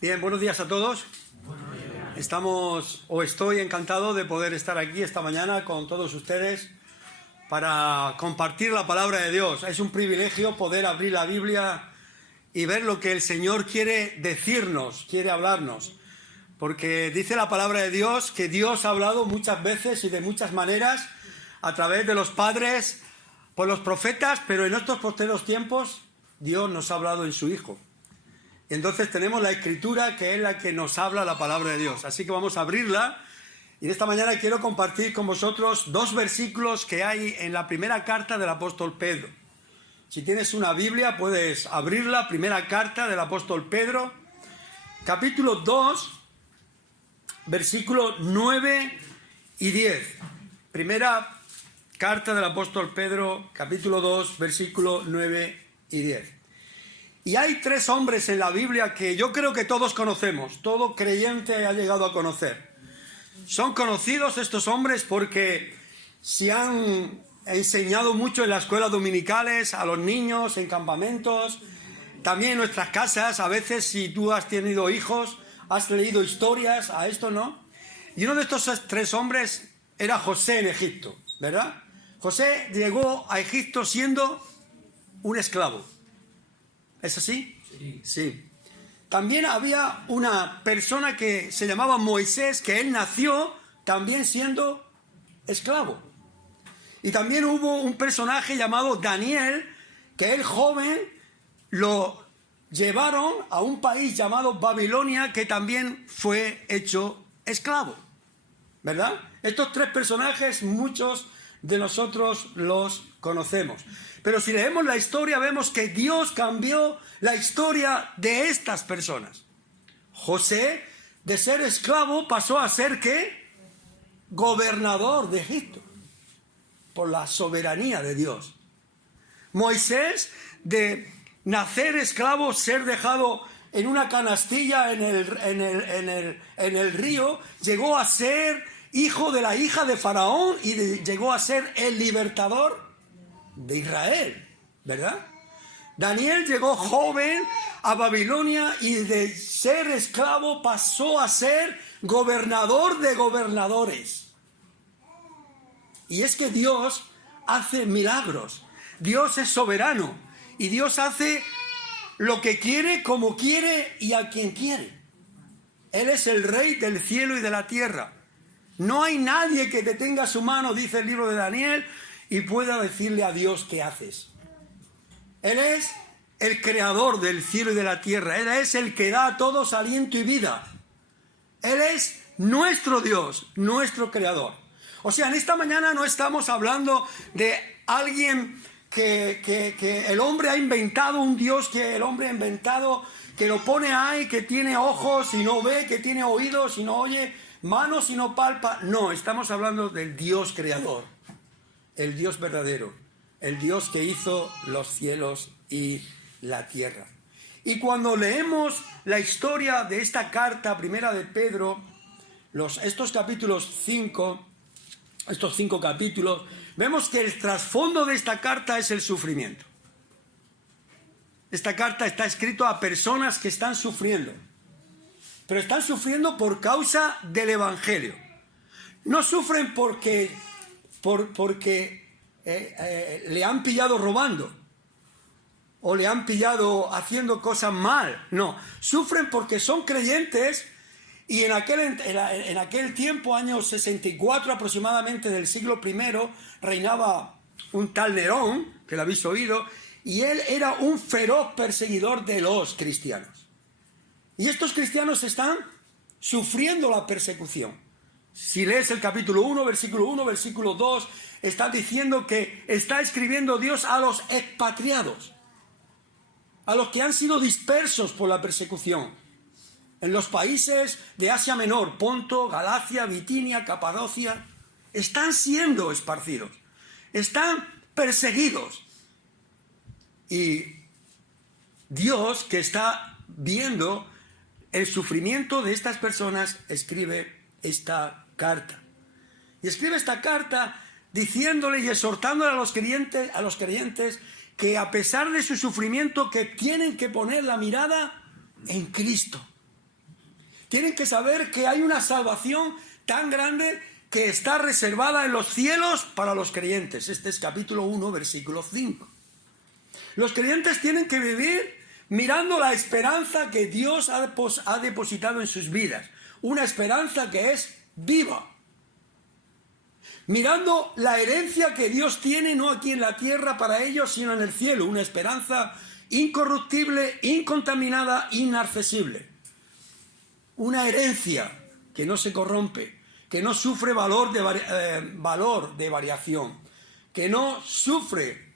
Bien, buenos días a todos. Estoy encantado de poder estar aquí esta mañana con todos ustedes para compartir la palabra de Dios. Es un privilegio poder abrir la Biblia y ver lo que el Señor quiere decirnos, quiere hablarnos. Porque dice la palabra de Dios que Dios ha hablado muchas veces y de muchas maneras a través de los padres, por los profetas, pero en estos posteros tiempos Dios nos ha hablado en su Hijo. Y entonces tenemos la Escritura, que es la que nos habla la palabra de Dios. Así que vamos a abrirla. Y esta mañana quiero compartir con vosotros dos versículos que hay en la primera carta del apóstol Pedro. Si tienes una Biblia, puedes abrirla. Primera carta del apóstol Pedro, capítulo 2, versículos 9 y 10. Primera carta del apóstol Pedro, capítulo 2, versículos 9 y 10. Y hay tres hombres en la Biblia que yo creo que todos conocemos, todo creyente ha llegado a conocer. Son conocidos estos hombres porque se han enseñado mucho en las escuelas dominicales, a los niños, en campamentos, también en nuestras casas. A veces, si tú has tenido hijos, has leído historias, a esto no. Y uno de estos tres hombres era José en Egipto, ¿verdad? José llegó a Egipto siendo un esclavo. ¿Es así? Sí. También había una persona que se llamaba Moisés, que él nació también siendo esclavo. Y también hubo un personaje llamado Daniel, que el joven lo llevaron a un país llamado Babilonia, que también fue hecho esclavo. ¿Verdad? Estos tres personajes, muchos de nosotros los conocemos. Pero si leemos la historia, vemos que Dios cambió la historia de estas personas. José, de ser esclavo, pasó a ser, ¿qué? Gobernador de Egipto, por la soberanía de Dios. Moisés, de nacer esclavo, ser dejado en una canastilla en el río, llegó a ser hijo de la hija de Faraón y llegó a ser el libertador de Israel, ¿verdad? Daniel llegó joven a Babilonia y de ser esclavo pasó a ser gobernador de gobernadores. Y es que Dios hace milagros. Dios es soberano y Dios hace lo que quiere, como quiere y a quien quiere. Él es el rey del cielo y de la tierra. No hay nadie que detenga su mano, dice el libro de Daniel, y pueda decirle a Dios qué haces. Él es el creador del cielo y de la tierra. Él es el que da a todos aliento y vida. Él es nuestro Dios, nuestro creador. O sea, en esta mañana no estamos hablando de alguien que el hombre ha inventado, un Dios que el hombre ha inventado, que lo pone ahí, que tiene ojos y no ve, que tiene oídos y no oye, manos y no palpa. No, estamos hablando del Dios creador. El Dios verdadero, el Dios que hizo los cielos y la tierra. Y cuando leemos la historia de esta carta primera de Pedro, estos cinco capítulos, vemos que el trasfondo de esta carta es el sufrimiento. Esta carta está escrita a personas que están sufriendo, pero están sufriendo por causa del Evangelio. No sufren porque le han pillado robando o le han pillado haciendo cosas mal. No, sufren porque son creyentes y en aquel tiempo, año 64 aproximadamente del siglo I, reinaba un tal Nerón, que lo habéis oído, y él era un feroz perseguidor de los cristianos. Y estos cristianos están sufriendo la persecución. Si lees el capítulo 1, versículo 2, está diciendo que está escribiendo Dios a los expatriados, a los que han sido dispersos por la persecución, en los países de Asia Menor, Ponto, Galacia, Bitinia, Capadocia, están siendo esparcidos, están perseguidos. Y Dios, que está viendo el sufrimiento de estas personas, escribe esta carta. Y escribe esta carta diciéndole y exhortándole a los creyentes que a pesar de su sufrimiento, que tienen que poner la mirada en Cristo. Tienen que saber que hay una salvación tan grande que está reservada en los cielos para los creyentes. Este es capítulo 1, versículo 5. Los creyentes tienen que vivir mirando la esperanza que Dios ha depositado en sus vidas. Una esperanza que es viva. Mirando la herencia que Dios tiene no aquí en la tierra para ellos, sino en el cielo. Una esperanza incorruptible, incontaminada, inaccesible. Una herencia que no se corrompe, que no sufre valor de variación, que no sufre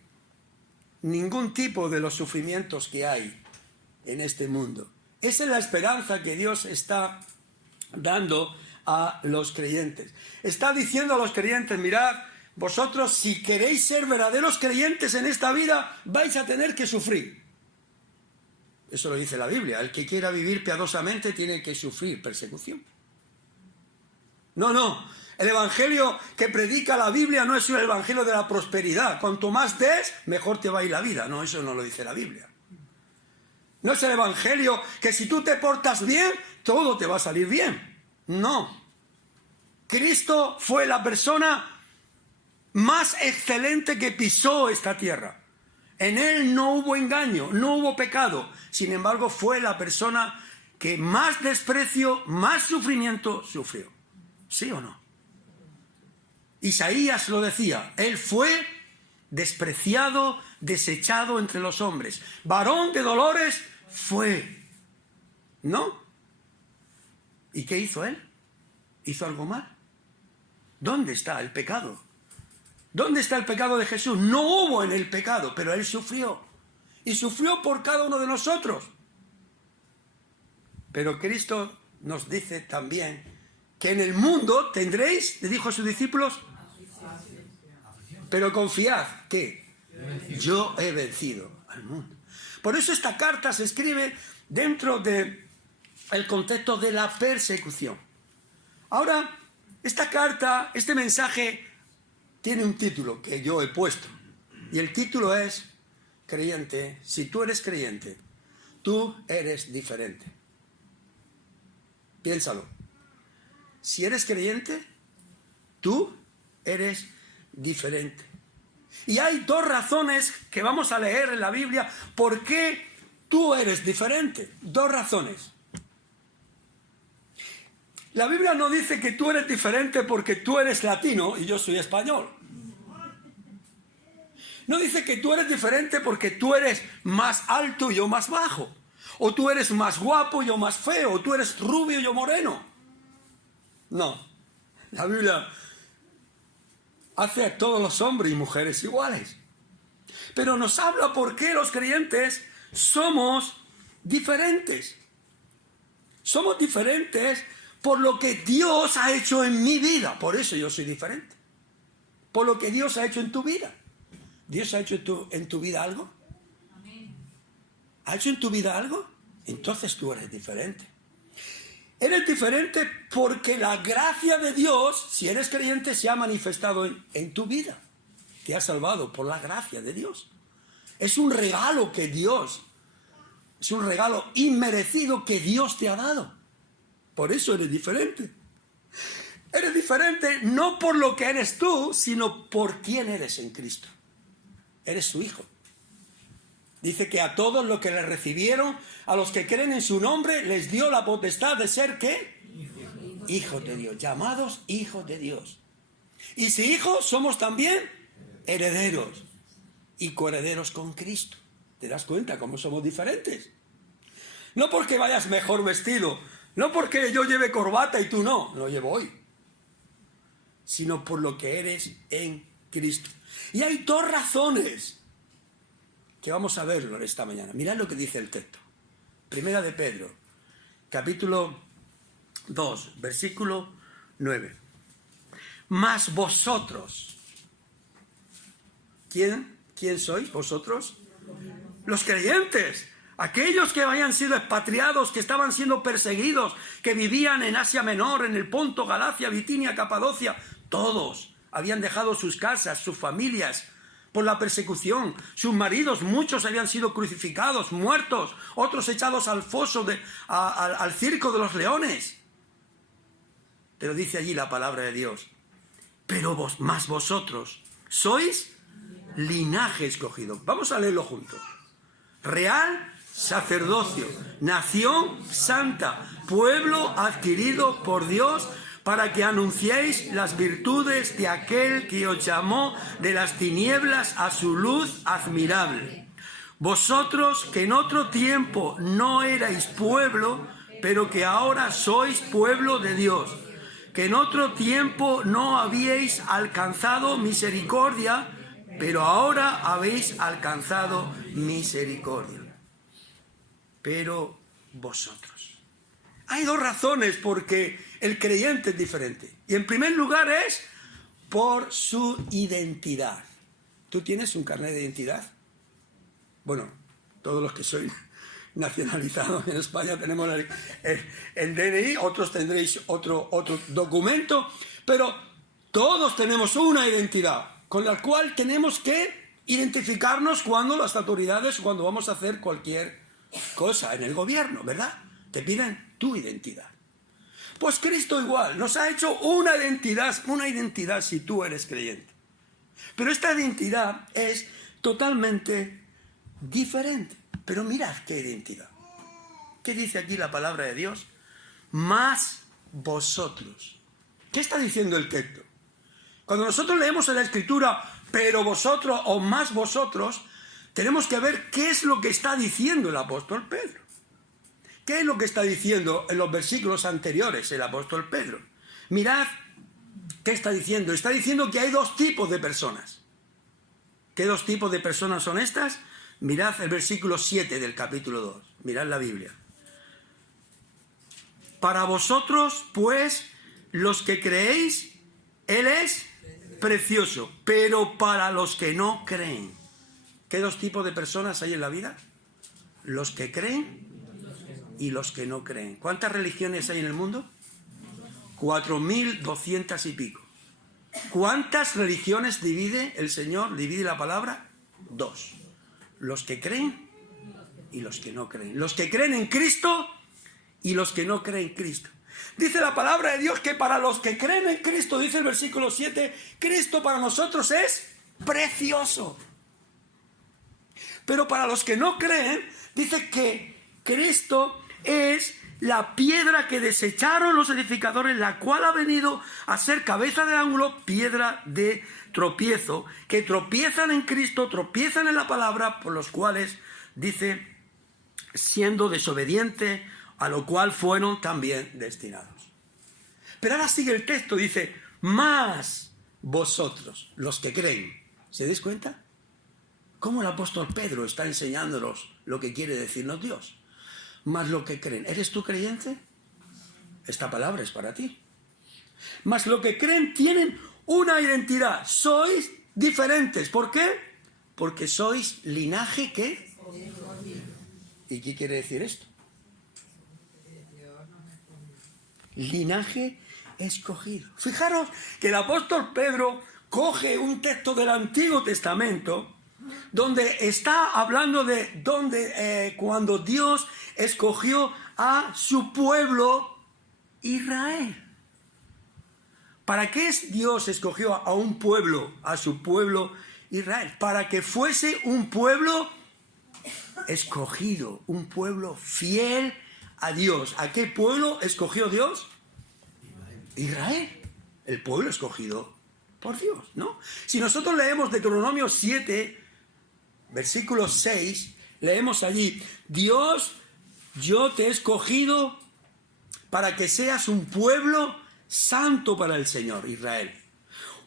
ningún tipo de los sufrimientos que hay en este mundo. Esa es la esperanza que Dios está dando a los creyentes. Está diciendo a los creyentes, mirad, vosotros si queréis ser verdaderos creyentes en esta vida, vais a tener que sufrir. Eso lo dice la Biblia. El que quiera vivir piadosamente tiene que sufrir persecución. No. El evangelio que predica la Biblia no es el evangelio de la prosperidad. Cuanto más des, mejor te va a ir la vida. No, eso no lo dice la Biblia. No es el evangelio que si tú te portas bien, todo te va a salir bien. No. Cristo fue la persona más excelente que pisó esta tierra. En él no hubo engaño, no hubo pecado. Sin embargo, fue la persona que más desprecio, más sufrimiento sufrió. ¿Sí o no? Isaías lo decía, él fue despreciado, desechado entre los hombres. Varón de dolores fue. ¿No? ¿Y qué hizo él? ¿Hizo algo mal? ¿Dónde está el pecado? ¿Dónde está el pecado de Jesús? No hubo en el pecado, pero él sufrió. Y sufrió por cada uno de nosotros. Pero Cristo nos dice también que en el mundo tendréis, le dijo a sus discípulos, pero confiad que yo he vencido al mundo. Por eso esta carta se escribe dentro del contexto de la persecución. Ahora, esta carta, este mensaje tiene un título que yo he puesto. Y el título es, creyente, si tú eres creyente, tú eres diferente. Piénsalo. Si eres creyente, tú eres diferente. Y hay dos razones que vamos a leer en la Biblia por qué tú eres diferente. Dos razones. La Biblia no dice que tú eres diferente porque tú eres latino y yo soy español. No dice que tú eres diferente porque tú eres más alto y yo más bajo. O tú eres más guapo y yo más feo. O tú eres rubio y yo moreno. No. La Biblia hace a todos los hombres y mujeres iguales. Pero nos habla por qué los creyentes somos diferentes. Somos diferentes por lo que Dios ha hecho en mi vida. Por eso yo soy diferente. Por lo que Dios ha hecho en tu vida. ¿Dios ha hecho en tu vida algo? ¿Ha hecho en tu vida algo? Entonces tú eres diferente. Eres diferente porque la gracia de Dios, si eres creyente, se ha manifestado en tu vida. Te ha salvado por la gracia de Dios. Es un regalo que Dios, es un regalo inmerecido que Dios te ha dado. Por eso eres diferente. Eres diferente no por lo que eres tú, sino por quién eres en Cristo. Eres su hijo. Dice que a todos los que le recibieron, a los que creen en su nombre, les dio la potestad de ser, ¿qué? Hijos de Dios, llamados hijos de Dios. Y si hijos, somos también herederos y coherederos con Cristo. ¿Te das cuenta cómo somos diferentes? No porque vayas mejor vestido, no porque yo lleve corbata y tú no, lo llevo hoy, sino por lo que eres en Cristo. Y hay dos razones que vamos a verlo esta mañana. Mirad lo que dice el texto. Primera de Pedro, capítulo 2, versículo 9. Mas vosotros, ¿quién sois vosotros? Los creyentes, aquellos que habían sido expatriados, que estaban siendo perseguidos, que vivían en Asia Menor, en el Ponto, Galacia, Bitinia, Capadocia, todos habían dejado sus casas, sus familias, por la persecución. Sus maridos, muchos habían sido crucificados, muertos, otros echados al foso, al circo de los leones. Pero dice allí la palabra de Dios, pero más vosotros sois linaje escogido. Vamos a leerlo juntos. Real sacerdocio, nación santa, pueblo adquirido por Dios, para que anunciéis las virtudes de aquel que os llamó de las tinieblas a su luz admirable. Vosotros que en otro tiempo no erais pueblo, pero que ahora sois pueblo de Dios, que en otro tiempo no habíais alcanzado misericordia, pero ahora habéis alcanzado misericordia. Pero vosotros. Hay dos razones porque el creyente es diferente. Y en primer lugar es por su identidad. ¿Tú tienes un carnet de identidad? Bueno, todos los que sois nacionalizados en España tenemos el DNI, otros tendréis otro documento, pero todos tenemos una identidad con la cual tenemos que identificarnos cuando las autoridades, cuando vamos a hacer cualquier cosa en el gobierno, ¿verdad? Te piden tu identidad. Pues Cristo igual, nos ha hecho una identidad si tú eres creyente. Pero esta identidad es totalmente diferente. Pero mirad qué identidad. ¿Qué dice aquí la palabra de Dios? Más vosotros. ¿Qué está diciendo el texto? Cuando nosotros leemos en la Escritura, pero vosotros o más vosotros, tenemos que ver qué es lo que está diciendo el apóstol Pedro. ¿Qué es lo que está diciendo en los versículos anteriores el apóstol Pedro? Mirad qué está diciendo. Está diciendo que hay dos tipos de personas. ¿Qué dos tipos de personas son estas? Mirad el versículo 7 del capítulo 2. Mirad la Biblia. Para vosotros, pues, los que creéis, Él es precioso. Pero para los que no creen. ¿Qué dos tipos de personas hay en la vida? Los que creen y los que no creen. ¿Cuántas religiones hay en el mundo? 4.200 y pico. ¿Cuántas religiones divide el Señor, divide la palabra? Dos. Los que creen y los que no creen. Los que creen en Cristo y los que no creen en Cristo. Dice la palabra de Dios que para los que creen en Cristo, dice el versículo 7, Cristo para nosotros es precioso. Pero para los que no creen, dice que Cristo es la piedra que desecharon los edificadores, la cual ha venido a ser cabeza de ángulo, piedra de tropiezo, que tropiezan en Cristo, tropiezan en la palabra, por los cuales, dice, siendo desobediente, a lo cual fueron también destinados. Pero ahora sigue el texto, dice, más vosotros, los que creen. ¿Se dais cuenta? ¿Cómo el apóstol Pedro está enseñándonos lo que quiere decirnos Dios? Más lo que creen. ¿Eres tú creyente? Esta palabra es para ti. Más lo que creen tienen una identidad. Sois diferentes. ¿Por qué? Porque sois linaje, ¿qué? ¿Y qué quiere decir esto? Linaje escogido. Fijaros que el apóstol Pedro coge un texto del Antiguo Testamento donde está hablando de cuando Dios escogió a su pueblo Israel. ¿Para qué Dios escogió a un pueblo, a su pueblo Israel? Para que fuese un pueblo escogido, un pueblo fiel a Dios. ¿A qué pueblo escogió Dios? Israel, el pueblo escogido por Dios, ¿no? Si nosotros leemos Deuteronomio 7, versículo 6, leemos allí, Dios, yo te he escogido para que seas un pueblo santo para el Señor, Israel.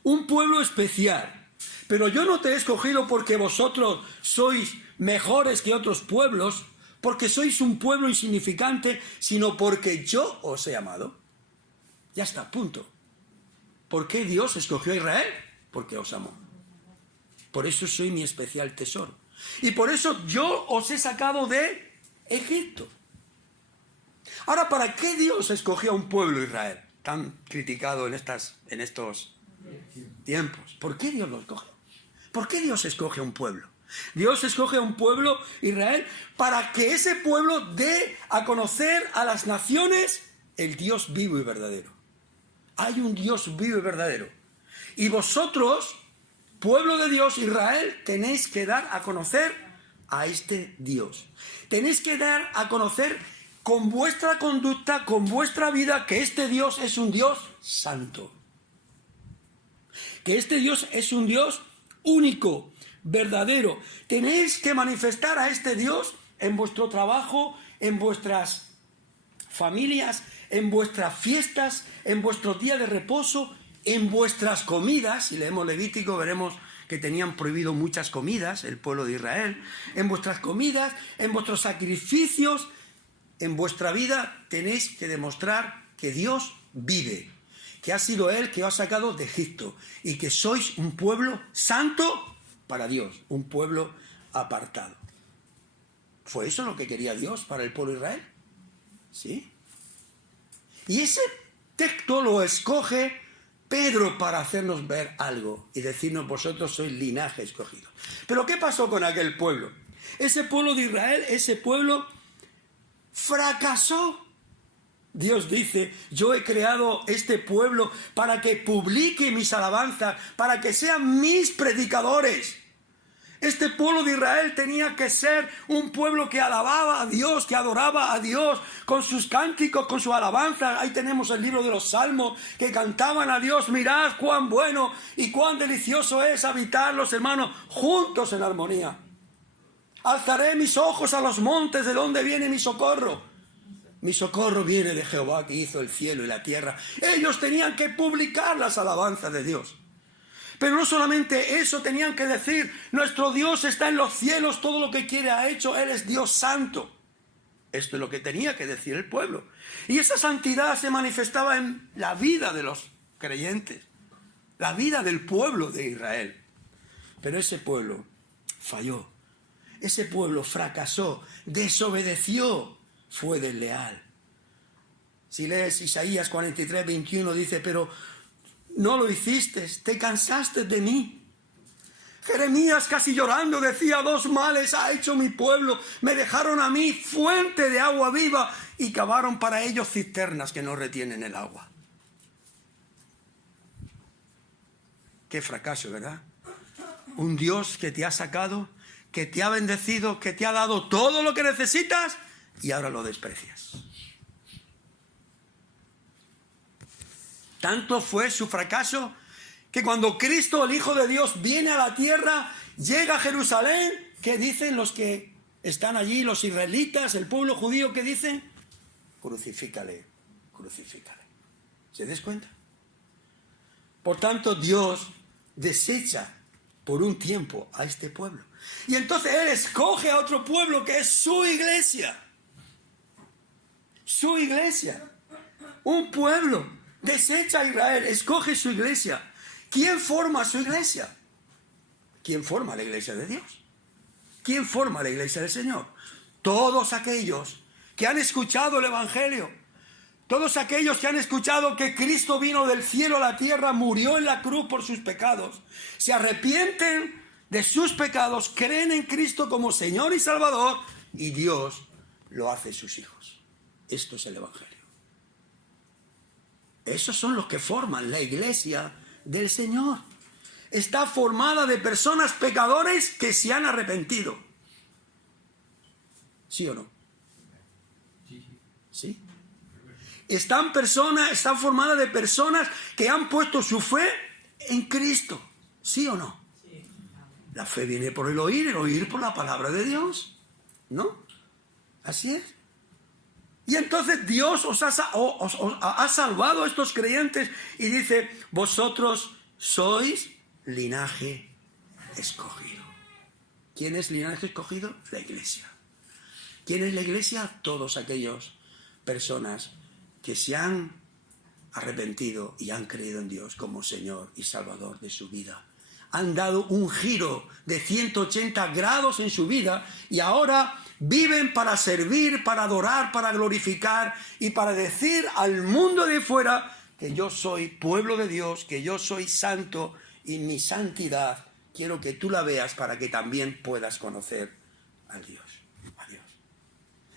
Un pueblo especial. Pero yo no te he escogido porque vosotros sois mejores que otros pueblos, porque sois un pueblo insignificante, sino porque yo os he amado. Ya está, punto. ¿Por qué Dios escogió a Israel? Porque os amó. Por eso soy mi especial tesoro. Y por eso yo os he sacado de Egipto. Ahora, ¿para qué Dios escogió a un pueblo Israel? Tan criticado en estos tiempos. ¿Por qué Dios lo escoge? ¿Por qué Dios escoge a un pueblo? Dios escoge a un pueblo, Israel, para que ese pueblo dé a conocer a las naciones el Dios vivo y verdadero. Hay un Dios vivo y verdadero. Y vosotros, pueblo de Dios, Israel, tenéis que dar a conocer a este Dios. Tenéis que dar a conocer con vuestra conducta, con vuestra vida, que este Dios es un Dios santo. Que este Dios es un Dios único, verdadero. Tenéis que manifestar a este Dios en vuestro trabajo, en vuestras familias, en vuestras fiestas, en vuestros días de reposo, en vuestras comidas. Si leemos Levítico veremos que tenían prohibido muchas comidas, el pueblo de Israel. En vuestras comidas, en vuestros sacrificios, en vuestra vida tenéis que demostrar que Dios vive, que ha sido Él que os ha sacado de Egipto y que sois un pueblo santo para Dios, un pueblo apartado. ¿Fue eso lo que quería Dios para el pueblo de Israel? ¿Sí? Y ese texto lo escoge Pedro para hacernos ver algo y decirnos: vosotros sois linaje escogido. Pero ¿qué pasó con aquel pueblo? Ese pueblo de Israel, ese pueblo fracasó. Dios dice: yo he creado este pueblo para que publique mis alabanzas, para que sean mis predicadores. Este pueblo de Israel tenía que ser un pueblo que alababa a Dios, que adoraba a Dios con sus cánticos, con sus alabanzas. Ahí tenemos el libro de los Salmos, que cantaban a Dios: mirad cuán bueno y cuán delicioso es habitar los hermanos juntos en armonía. Alzaré mis ojos a los montes, ¿de dónde viene mi socorro? Mi socorro viene de Jehová, que hizo el cielo y la tierra. Ellos tenían que publicar las alabanzas de Dios. Pero no solamente eso, tenían que decir: nuestro Dios está en los cielos, todo lo que quiere ha hecho, Él es Dios santo. Esto es lo que tenía que decir el pueblo. Y esa santidad se manifestaba en la vida de los creyentes, la vida del pueblo de Israel. Pero ese pueblo falló, ese pueblo fracasó, desobedeció, fue desleal. Si lees Isaías 43, 21, dice: pero no lo hiciste, te cansaste de mí. Jeremías, casi llorando, decía: dos males ha hecho mi pueblo, me dejaron a mí fuente de agua viva y cavaron para ellos cisternas que no retienen el agua. Qué fracaso, ¿verdad? Un Dios que te ha sacado, que te ha bendecido, que te ha dado todo lo que necesitas y ahora lo desprecias. Tanto fue su fracaso que cuando Cristo, el Hijo de Dios, viene a la tierra, llega a Jerusalén, ¿qué dicen los que están allí, los israelitas, el pueblo judío? ¿Qué dicen? Crucifícale, crucifícale. ¿Se des cuenta? Por tanto, Dios desecha por un tiempo a este pueblo. Y entonces Él escoge a otro pueblo que es su iglesia. Su iglesia. Un pueblo. Desecha a Israel, escoge su iglesia. ¿Quién forma su iglesia? ¿Quién forma la iglesia de Dios? ¿Quién forma la iglesia del Señor? Todos aquellos que han escuchado el Evangelio, todos aquellos que han escuchado que Cristo vino del cielo a la tierra, murió en la cruz por sus pecados, se arrepienten de sus pecados, creen en Cristo como Señor y Salvador, y Dios lo hace sus hijos. Esto es el Evangelio. Esos son los que forman la iglesia del Señor. Está formada de personas pecadores que se han arrepentido. ¿Sí o no? ¿Sí? Está formada de personas que han puesto su fe en Cristo. ¿Sí o no? La fe viene por el oír por la palabra de Dios. ¿No? Así es. Y entonces Dios os ha salvado a estos creyentes y dice: vosotros sois linaje escogido. ¿Quién es linaje escogido? La iglesia. ¿Quién es la iglesia? Todos aquellos personas que se han arrepentido y han creído en Dios como Señor y Salvador de su vida. Han dado un giro de 180 grados en su vida y ahora viven para servir, para adorar, para glorificar y para decir al mundo de fuera que yo soy pueblo de Dios, que yo soy santo y mi santidad quiero que tú la veas para que también puedas conocer a Dios.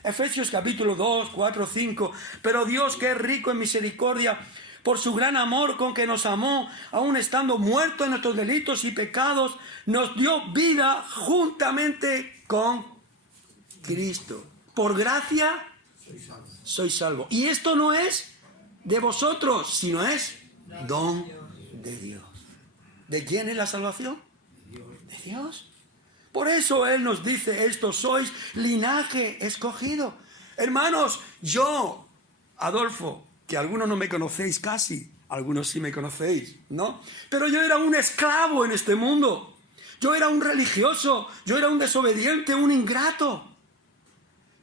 Efesios capítulo 2, 4, 5. Pero Dios, que es rico en misericordia, por su gran amor con que nos amó, aun estando muertos en nuestros delitos y pecados, nos dio vida juntamente con Cristo. Por gracia sois salvos. Y esto no es de vosotros, sino es don de Dios. ¿De quién es la salvación? De Dios. Por eso Él nos dice esto: sois linaje escogido. Hermanos, yo, Adolfo, que algunos no me conocéis casi, algunos sí me conocéis, ¿no? Pero yo era un esclavo en este mundo. Yo era un religioso, yo era un desobediente, un ingrato.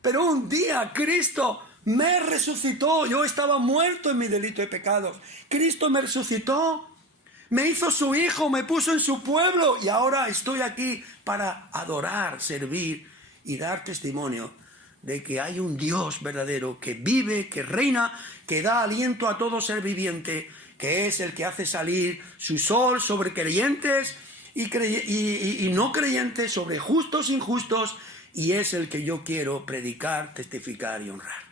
Pero un día Cristo me resucitó. Yo estaba muerto en mi delito de pecados. Cristo me resucitó. Me hizo su hijo, me puso en su pueblo y ahora estoy aquí para adorar, servir y dar testimonio de que hay un Dios verdadero que vive, que reina, que da aliento a todo ser viviente, que es el que hace salir su sol sobre creyentes y no creyentes, sobre justos e injustos, y es el que yo quiero predicar, testificar y honrar.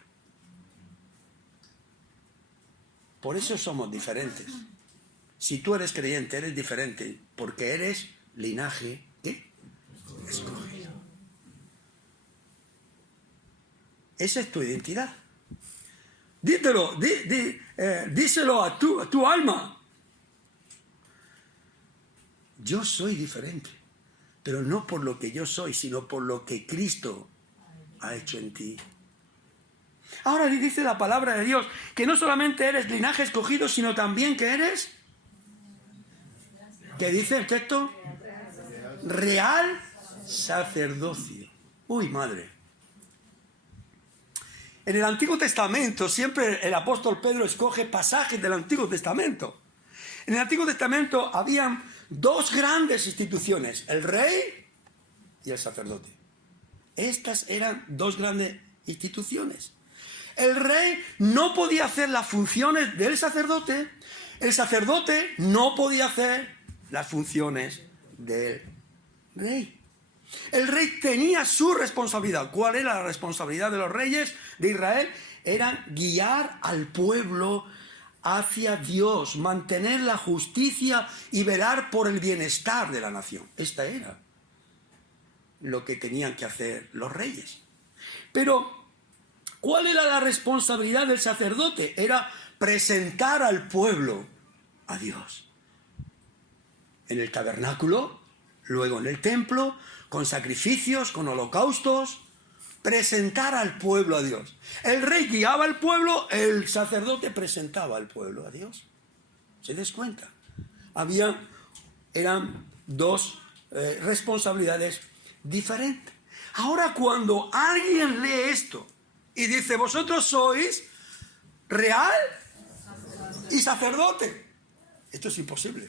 Por eso somos diferentes. Si tú eres creyente, eres diferente, porque eres linaje, ¿qué? Escogido. Esa es tu identidad. Díselo a tu alma. Yo soy diferente, pero no por lo que yo soy, sino por lo que Cristo ha hecho en ti. Ahora dice la palabra de Dios que no solamente eres linaje escogido, sino también que eres... ¿Qué dice el texto? Real sacerdocio. Uy, madre. En el Antiguo Testamento, siempre el apóstol Pedro escoge pasajes del Antiguo Testamento. En el Antiguo Testamento habían dos grandes instituciones, el rey y el sacerdote. Estas eran dos grandes instituciones. El rey no podía hacer las funciones del sacerdote, el sacerdote no podía hacer las funciones del rey. El rey tenía su responsabilidad. ¿Cuál era la responsabilidad de los reyes de Israel? Era guiar al pueblo hacia Dios, mantener la justicia y velar por el bienestar de la nación. Esta era lo que tenían que hacer los reyes. Pero, ¿cuál era la responsabilidad del sacerdote? Era presentar al pueblo a Dios. En el tabernáculo, luego en el templo, con sacrificios, con holocaustos, presentar al pueblo a Dios. El rey guiaba al pueblo, el sacerdote presentaba al pueblo a Dios. ¿Se des cuenta? Eran dos responsabilidades diferentes. Ahora, cuando alguien lee esto y dice, vosotros sois real y sacerdote, esto es imposible.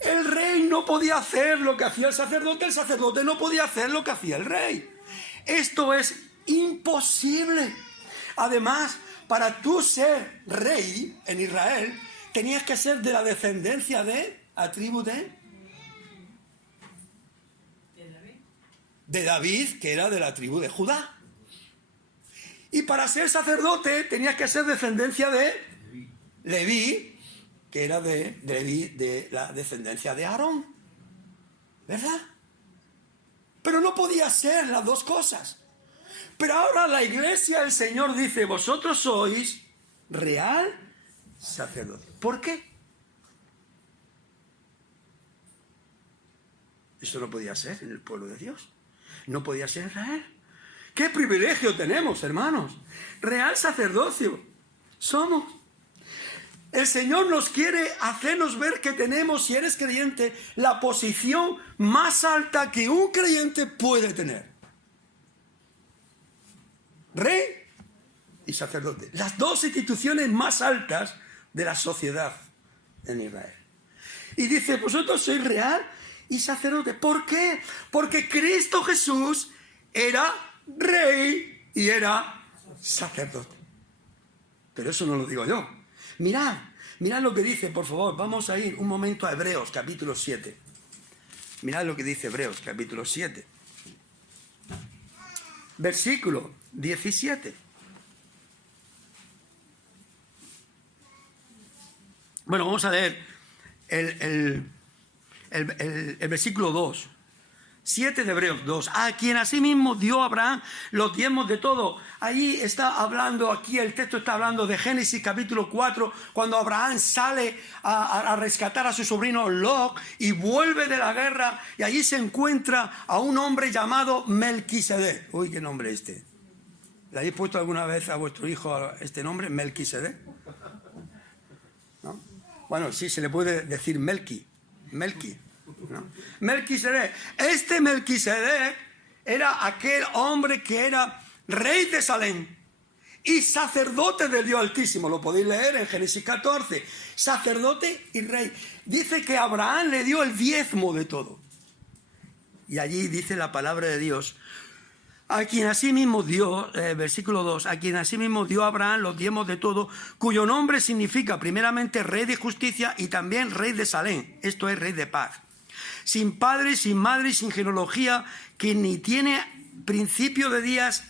El rey no podía hacer lo que hacía el sacerdote no podía hacer lo que hacía el rey. Esto es imposible. Además, para tú ser rey en Israel, tenías que ser de la descendencia de la tribu de David, que era de la tribu de Judá. Y para ser sacerdote tenías que ser descendencia de Leví, que era de la descendencia de Aarón, ¿verdad? Pero no podía ser las dos cosas. Pero ahora la iglesia, el Señor dice, vosotros sois real sacerdote. ¿Por qué? Eso no podía ser en el pueblo de Dios. No podía ser Israel. ¡Qué privilegio tenemos, hermanos! Real sacerdocio. Somos. El Señor nos quiere hacernos ver que tenemos, si eres creyente, la posición más alta que un creyente puede tener. Rey y sacerdote. Las dos instituciones más altas de la sociedad en Israel. Y dice, vosotros sois real y sacerdote. ¿Por qué? Porque Cristo Jesús era rey y era sacerdote. Pero eso no lo digo yo. Mirad lo que dice, por favor. Vamos a ir un momento a Hebreos, capítulo 7. Mirad lo que dice Hebreos, capítulo 7. Versículo 17. Bueno, vamos a leer el versículo 2. 7 de Hebreos 2. A quien asimismo dio Abraham los diezmos de todo. Allí está hablando, aquí el texto está hablando de Génesis capítulo 4, cuando Abraham sale a rescatar a su sobrino Lot y vuelve de la guerra, y allí se encuentra a un hombre llamado Melquisedec. Uy, qué nombre este. ¿Le habéis puesto alguna vez a vuestro hijo este nombre, Melquisedec? ¿No? Bueno, sí, se le puede decir Melqui, ¿no? Melquisedec. Este Melquisedec era aquel hombre que era rey de Salem y sacerdote del Dios Altísimo. Lo podéis leer en Génesis 14. Sacerdote y rey. Dice que Abraham le dio el diezmo de todo. Y allí dice la palabra de Dios: a quien asimismo dio, versículo 2, a quien asimismo dio Abraham los diezmos de todo, cuyo nombre significa primeramente rey de justicia y también rey de Salem, esto es, rey de paz. Sin padre, sin madre y sin genealogía, que ni tiene principio de días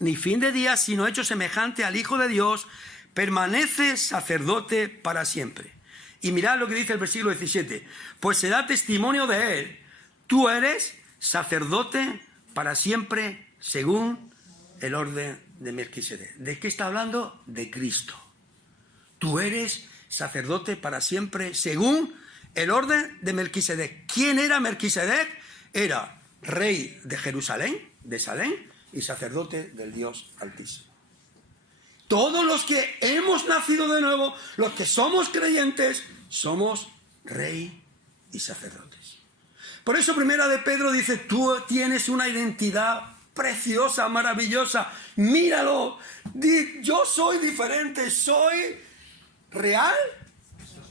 ni fin de días, sino hecho semejante al Hijo de Dios, permanece sacerdote para siempre. Y mirad lo que dice el versículo 17, pues se da testimonio de él: tú eres sacerdote para siempre, según el orden de Melquisedec. ¿De qué está hablando? De Cristo. Tú eres sacerdote para siempre, según el orden de Melquisedec. ¿Quién era Melquisedec? Era rey de Jerusalén, de Salem, y sacerdote del Dios Altísimo. Todos los que hemos nacido de nuevo, los que somos creyentes, somos rey y sacerdotes. Por eso Primera de Pedro dice: tú tienes una identidad preciosa, maravillosa. Míralo. Yo soy diferente, soy real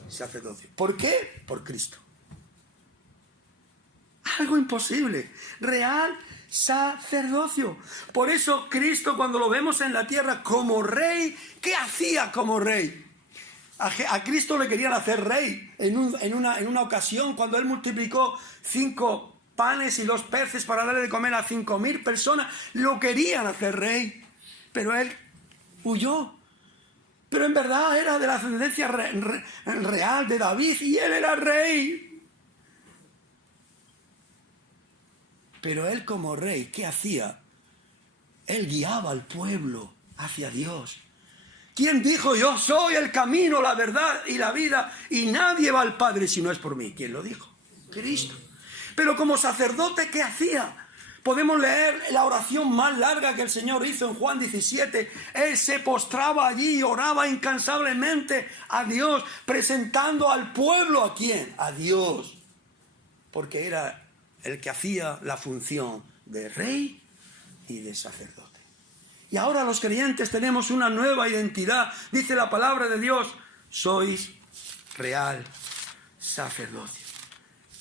sacerdocio. ¿Por qué? Por Cristo. Algo imposible. Real sacerdocio. Por eso Cristo, cuando lo vemos en la tierra como rey, ¿qué hacía como rey? A Cristo le querían hacer rey en una ocasión, cuando él multiplicó 5 panes y 2 peces para darle de comer a 5.000 personas. Lo querían hacer rey, pero él huyó. Pero en verdad era de la ascendencia real de David y él era rey. Pero él como rey, ¿qué hacía? Él guiaba al pueblo hacia Dios. ¿Quién dijo: yo soy el camino, la verdad y la vida, y nadie va al Padre si no es por mí? ¿Quién lo dijo? Cristo. Pero como sacerdote, ¿qué hacía? Podemos leer la oración más larga que el Señor hizo en Juan 17. Él se postraba allí y oraba incansablemente a Dios, presentando al pueblo ¿a quién? A Dios. Porque era el que hacía la función de rey y de sacerdote. Y ahora los creyentes tenemos una nueva identidad. Dice la palabra de Dios: sois real sacerdocio.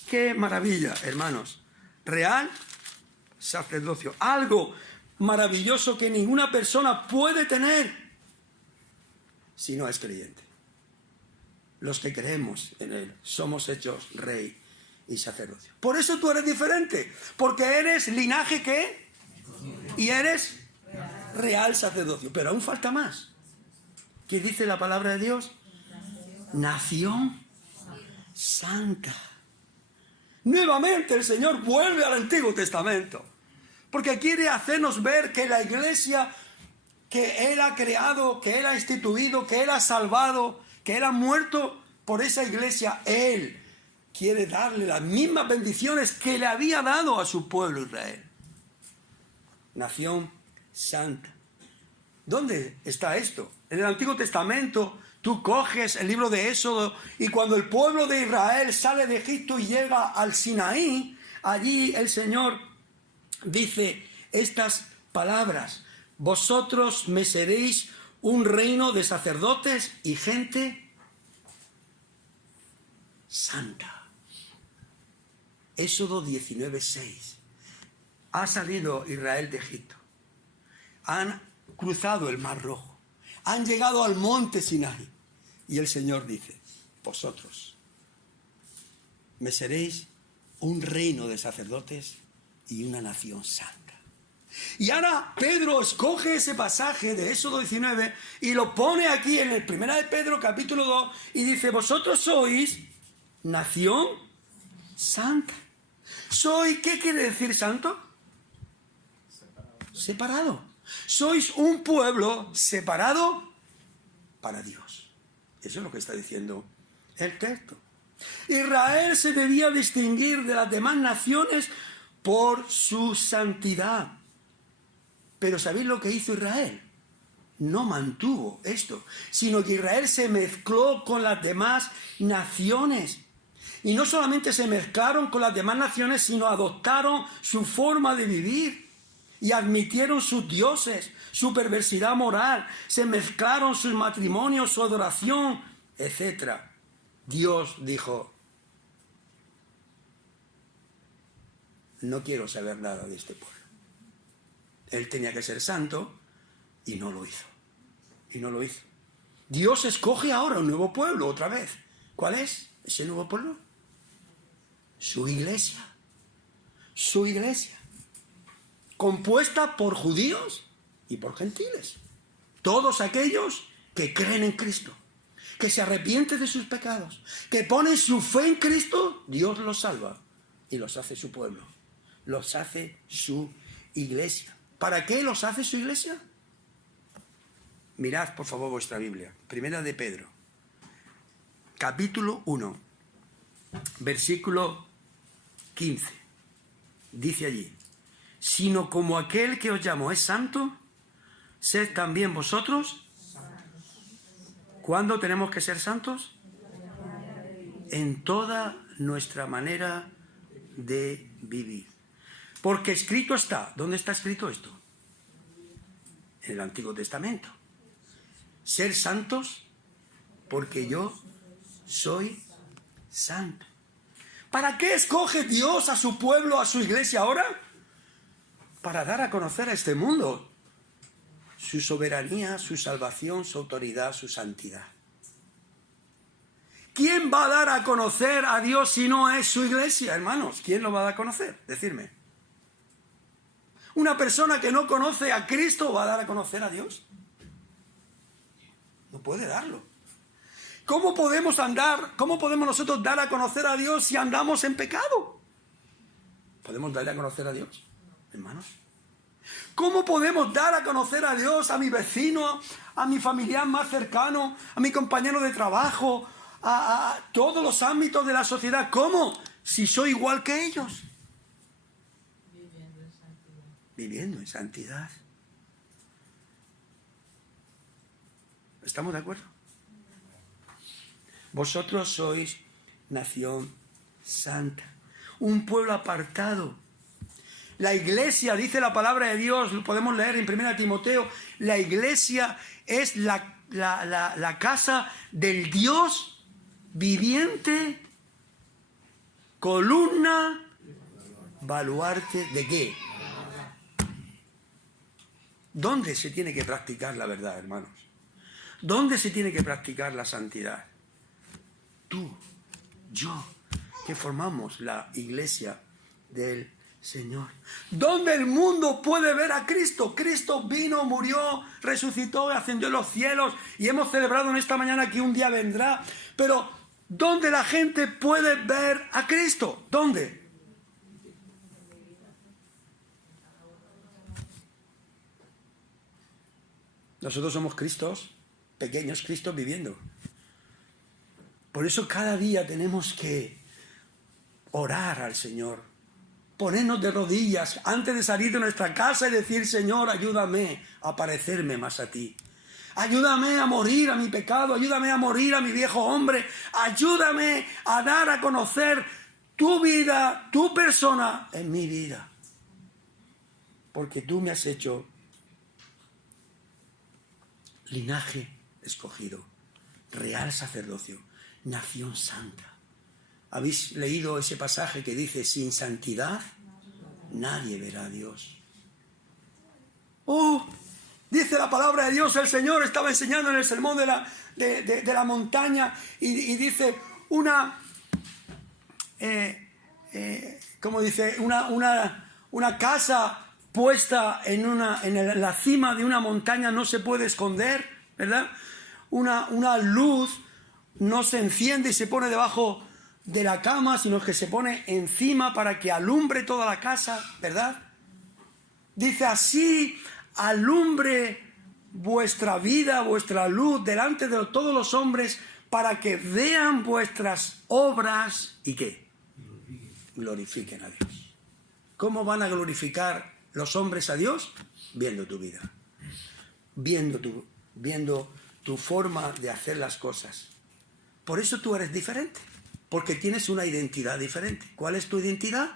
¡Qué maravilla, hermanos! Real sacerdocio. Algo maravilloso que ninguna persona puede tener si no es creyente. Los que creemos en él somos hechos rey y sacerdocio. Por eso tú eres diferente. Porque eres linaje ¿qué? Y eres real sacerdocio. Pero aún falta más. ¿Qué dice la palabra de Dios? Nación santa. Nuevamente el Señor vuelve al Antiguo Testamento, porque quiere hacernos ver que la iglesia que Él ha creado, que Él ha instituido, que Él ha salvado, que Él ha muerto por esa iglesia, Él quiere darle las mismas bendiciones que le había dado a su pueblo Israel. Nación santa. ¿Dónde está esto? En el Antiguo Testamento. Tú coges el libro de Éxodo y cuando el pueblo de Israel sale de Egipto y llega al Sinaí, allí el Señor dice estas palabras: vosotros me seréis un reino de sacerdotes y gente santa. Éxodo 19:6. Ha salido Israel de Egipto. Han cruzado el Mar Rojo. Han llegado al monte Sinaí. Y el Señor dice, vosotros me seréis un reino de sacerdotes y una nación santa. Y ahora Pedro escoge ese pasaje de Éxodo 19 y lo pone aquí en el 1 de Pedro capítulo 2 y dice, vosotros sois nación santa. ¿Qué quiere decir santo? Separado. Sois un pueblo separado para Dios. Eso es lo que está diciendo el texto. Israel se debía distinguir de las demás naciones por su santidad. Pero ¿sabéis lo que hizo Israel? No mantuvo esto, sino que Israel se mezcló con las demás naciones. Y no solamente se mezclaron con las demás naciones, sino adoptaron su forma de vivir y admitieron sus dioses, su perversidad moral, se mezclaron sus matrimonios, su adoración, etc. Dios dijo, no quiero saber nada de este pueblo. Él tenía que ser santo y no lo hizo. Dios escoge ahora un nuevo pueblo otra vez. ¿Cuál es ese nuevo pueblo? Su iglesia. Su iglesia. Compuesta por judíos y por gentiles. Todos aquellos que creen en Cristo, que se arrepienten de sus pecados, que ponen su fe en Cristo, Dios los salva y los hace su pueblo. Los hace su iglesia. ¿Para qué los hace su iglesia? Mirad, por favor, vuestra Biblia. 1 de Pedro, capítulo 1, versículo 15. Dice allí, sino como aquel que os llamó es santo, sed también vosotros. ¿Cuándo tenemos que ser santos? En toda nuestra manera de vivir. Porque escrito está. ¿Dónde está escrito esto? En el Antiguo Testamento. Ser santos porque yo soy santo. ¿Para qué escoge Dios a su pueblo, a su iglesia ahora? Para dar a conocer a este mundo su soberanía, su salvación, su autoridad, su santidad. ¿Quién va a dar a conocer a Dios si no es su iglesia, hermanos? ¿Quién lo va a dar a conocer? Decidme. ¿Una persona que no conoce a Cristo va a dar a conocer a Dios? No puede darlo. ¿Cómo podemos nosotros dar a conocer a Dios si andamos en pecado? ¿Podemos darle a conocer a Dios, hermanos? ¿Cómo podemos dar a conocer a Dios a mi vecino, a mi familiar más cercano, a mi compañero de trabajo, a todos los ámbitos de la sociedad? ¿Cómo? Si soy igual que ellos. Viviendo en santidad. ¿Estamos de acuerdo? Vosotros sois nación santa, un pueblo apartado. La iglesia, dice la palabra de Dios, lo podemos leer en 1 Timoteo, la iglesia es la casa del Dios viviente, columna, baluarte, ¿de qué? ¿Dónde se tiene que practicar la verdad, hermanos? ¿Dónde se tiene que practicar la santidad? Tú, yo, que formamos la iglesia del Señor. ¿Dónde el mundo puede ver a Cristo? Cristo vino, murió, resucitó, ascendió a los cielos y hemos celebrado en esta mañana que un día vendrá. Pero, ¿dónde la gente puede ver a Cristo? ¿Dónde? Nosotros somos Cristos, pequeños Cristos viviendo. Por eso cada día tenemos que orar al Señor, ponernos de rodillas antes de salir de nuestra casa y decir, Señor, ayúdame a parecerme más a ti. Ayúdame a morir a mi pecado, ayúdame a morir a mi viejo hombre, ayúdame a dar a conocer tu vida, tu persona en mi vida. Porque tú me has hecho linaje escogido, real sacerdocio, nación santa. ¿Habéis leído ese pasaje que dice, sin santidad nadie verá a Dios? ¡Oh! Dice la palabra de Dios, el Señor estaba enseñando en el sermón de la montaña y dice como dice, una casa puesta en la cima de una montaña no se puede esconder, ¿verdad? Una luz no se enciende y se pone debajo de la cama, sino que se pone encima para que alumbre toda la casa, ¿verdad? Dice, así alumbre vuestra vida, vuestra luz delante de todos los hombres para que vean vuestras obras y ¿qué? Glorifiquen a Dios. ¿Cómo van a glorificar los hombres a Dios? Viendo tu vida, viendo tu forma de hacer las cosas. Por eso tú eres diferente, porque tienes una identidad diferente. ¿Cuál es tu identidad?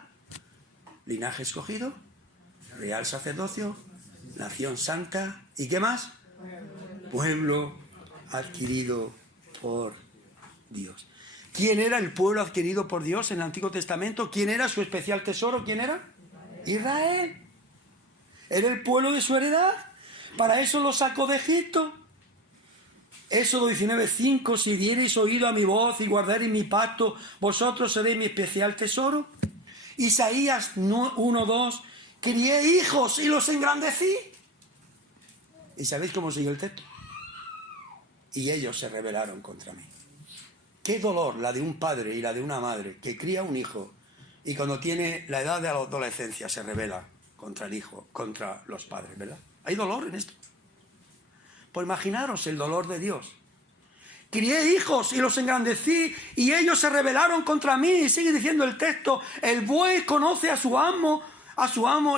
Linaje escogido, real sacerdocio, nación santa, ¿y qué más? Pueblo adquirido por Dios. ¿Quién era el pueblo adquirido por Dios en el Antiguo Testamento? ¿Quién era su especial tesoro? ¿Quién era? Israel. Era el pueblo de su heredad. Para eso lo sacó de Egipto. Éxodo 19:5, si diereis oído a mi voz y guardareis mi pacto, vosotros seréis mi especial tesoro. Isaías 1:2, crié hijos y los engrandecí. ¿Y sabéis cómo siguió el texto? Y ellos se rebelaron contra mí. Qué dolor la de un padre y la de una madre que cría un hijo y cuando tiene la edad de la adolescencia se rebela contra el hijo, contra los padres, ¿verdad? Hay dolor en esto. Pues imaginaros el dolor de Dios. Crié hijos y los engrandecí y ellos se rebelaron contra mí. Y sigue diciendo el texto, el buey conoce a su amo,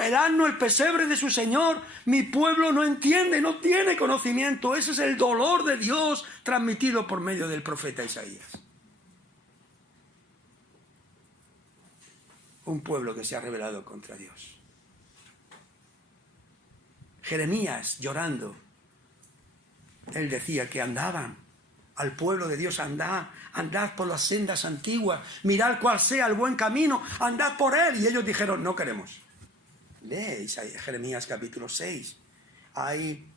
el asno, el pesebre de su señor. Mi pueblo no entiende, no tiene conocimiento. Ese es el dolor de Dios transmitido por medio del profeta Isaías. Un pueblo que se ha rebelado contra Dios. Jeremías llorando. Él decía que andaban al pueblo de Dios, andad por las sendas antiguas, mirad cuál sea el buen camino, andad por él. Y ellos dijeron, no queremos. Lee Jeremías capítulo 6. Ahí